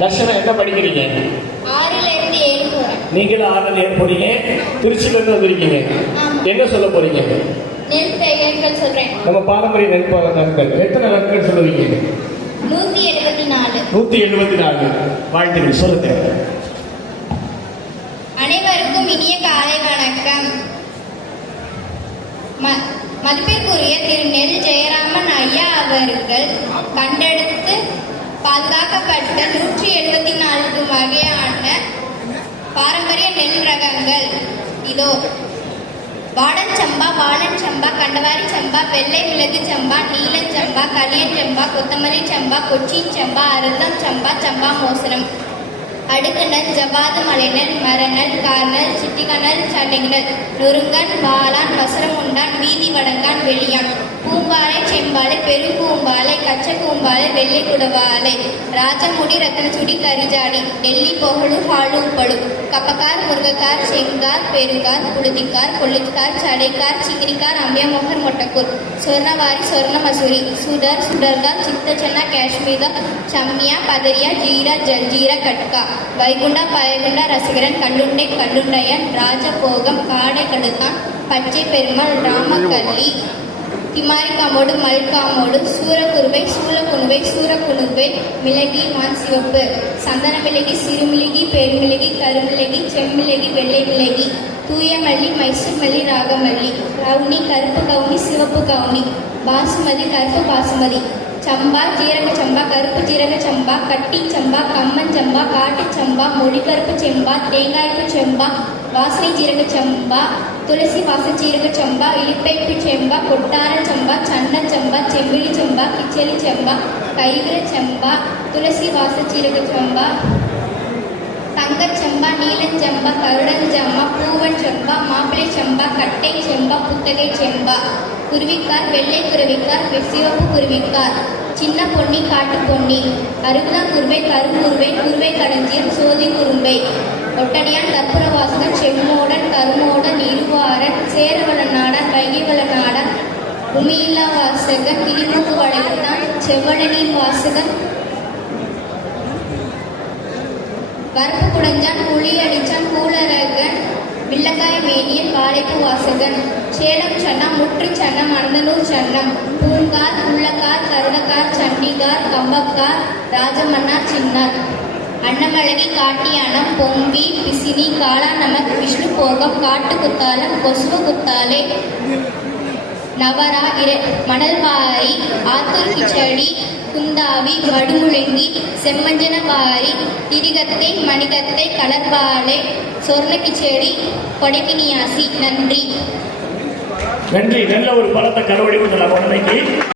தர்ஷனா என்ன படிக்கிறீங்க? ஏழு நீங்களும் ஆறுல ஏன் போறீங்க. திருச்சியில இருந்து வந்திருக்கீங்க. என்ன சொல்ல போறீங்க? நெல் நம்ம பாரம்பரிய நெற்ப நாட்கள் எத்தனை நாட்கள் சொல்லுவீங்க நூத்தி எழுபத்தி நாலு. நாலு. வாழ்த்துக்கள். சொல்லுங்க. அனைவருக்கும் இனிய காலை வணக்கம். மதிப்பிற்குரிய திரு நெல் ஜெயராமன் ஐயா அவர்கள் கண்டெடுத்து பாதுகாக்கப்பட்ட நூற்றி எழுபத்தி நான்கு வகையான பாரம்பரிய நெல் ரகங்கள். இதோ வாடன் சம்பா வாழன் சம்பா கண்டவாரி சம்பா வெள்ளை மிளகு சம்பா நீலச்சம்பா சம்பா சம்பா கொத்தமல்லி சம்பா கொச்சின் சம்பா அருந்தம் சம்பா சம்பா மோசனம் அடுக்குநல் ஜவாது மலைநல் மரநல் கார்னல் சிட்டிகனல் சட்டைகள் நொறுங்கன் வாளான் வசரமுண்டான் வீதி வடங்கான் வெளியான். பூம்பாலை செம்பாலை பெரும்பூம்பாலை கச்ச கூம்பாலை வெள்ளை குடவாலை. ராஜமுடி ரத்தனச்சுடி கரிஜாடி டெல்லி பொகழு ஹாலு படு கப்பக்கார் முருகக்கார் செங்கார் பெருங்கார் புழுதிக்கார் கொள்ளுக்கார் சடைக்கார் சிங்கிரிக்கார் அம்பியமோகர் மொட்டக்கூர். சொர்ணவாரி சொர்ண மசூரி சுடர் சுடர்கா சித்தச்சன்னா காஷ்மீரா சம்யா பதரியா ஜீரா ஜல்ஜீரா கட்கா. வைகுண்டா பயகுண்டா ரசிகரன் கண்டுண்டை கண்டுண்டையன் ராஜபோகம் காடை கடுத்தான் பச்சை பெருமாள் ராமக்கல்லி திமாரி காமோடு மல்காமோடு சூரக்குருவை சூலக்குணுவை சூரக்குணுவை மிளகி மான் சிவப்பு சந்தன மிளகி சிறுமிளகி பெருமிளகி கருமிளகி செம்மிளகி வெள்ளை மிளகி தூய மல்லி மைசூர் மல்லி ராகமல்லி கவுனி கருப்பு கவுனி சிவப்பு கவுனி. பாசுமதி கருப்பு பாசுமதி. சம்பா ஜீரக சம்பா கருப்பு ஜீரக சம்பா கட்டி சம்பா கம்மன் சம்பா காட்டு சம்பா மொழிபருப்பு செம்பா தேங்காய்ப்பு செம்பா வாசனை ஜீரக சம்பா துளசி வாச ஜீரக சம்பா இழிப்பைப்பு செம்பா கொட்டார சம்பா சன்ன சம்பா செம்பிலி சம்பா கிச்சலி சம்பா கைவிர சம்பா துளசி வாச ஜீரக சம்பா தங்கச்சம்பா நீலச்சம்பா கருடஞ்சம்பா பூவன் செம்பா மாப்பிளை சம்பா கட்டை செம்பா புத்தகை செம்பா. குருவிக்கார் வெள்ளை குருவிக்கார் சிவப்பு குருவிக்கார். சின்ன பொன்னி காட்டு பொன்னி. அருகுதா குருவை கருங்குருவை குருவை கடஞ்சியம் சோதி குறும்பை ஒட்டடியான் கற்பூரவாசகன் செம்மோடன் கருமோடன் இருவாரன் சேரவள நாடன் வைகைவள நாடன் உமியில்லா வாசகன் கிளிமூக்கு வளைத்தான் செவ்வழனின் வாசகன். வரப்பு குடைஞ்சான் புளி அடிச்சான் கூலரகன் வில்லக்காய் மேனியன் வாழைப்பு வாசகன் சேலம் சன்னம் முற்று சன்னம் அந்தனூர் சன்னம் பூங்கார் உள்ளக்கார் கருணக்கார் சண்டிகார் கம்பக்கார் ராஜமன்னார் சின்னார். அன்னமழகி காட்டியானம் பொங்கி பிசினி காளா நமக் விஷ்ணு போகம் காட்டு குத்தாலம் கொசுவ குத்தாலே நவரா இர மணல்வாரி ஆத்தூர் கிச்சடி குந்தாவி வடுமுழங்கி செம்மஞ்சனவாரி திரிகத்தை மணிகத்தை கலர்பாலை சொர்ணக்கிச்சேரி கொடைக்கினியாசி. நன்றி. நன்றி. நல்ல ஒரு பலத்தை கருவடி கொண்டு